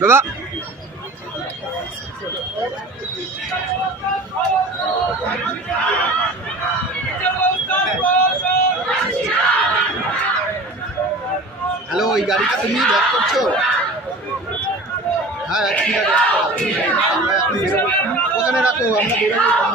দাদা হ্যালো, ওই গাড়িটা তুমি ব্যাক করছো? হ্যাঁ ঠিক আছে, আমরা এখন বেরোবো। ওখানে রাখো, আমরা বেরোবো।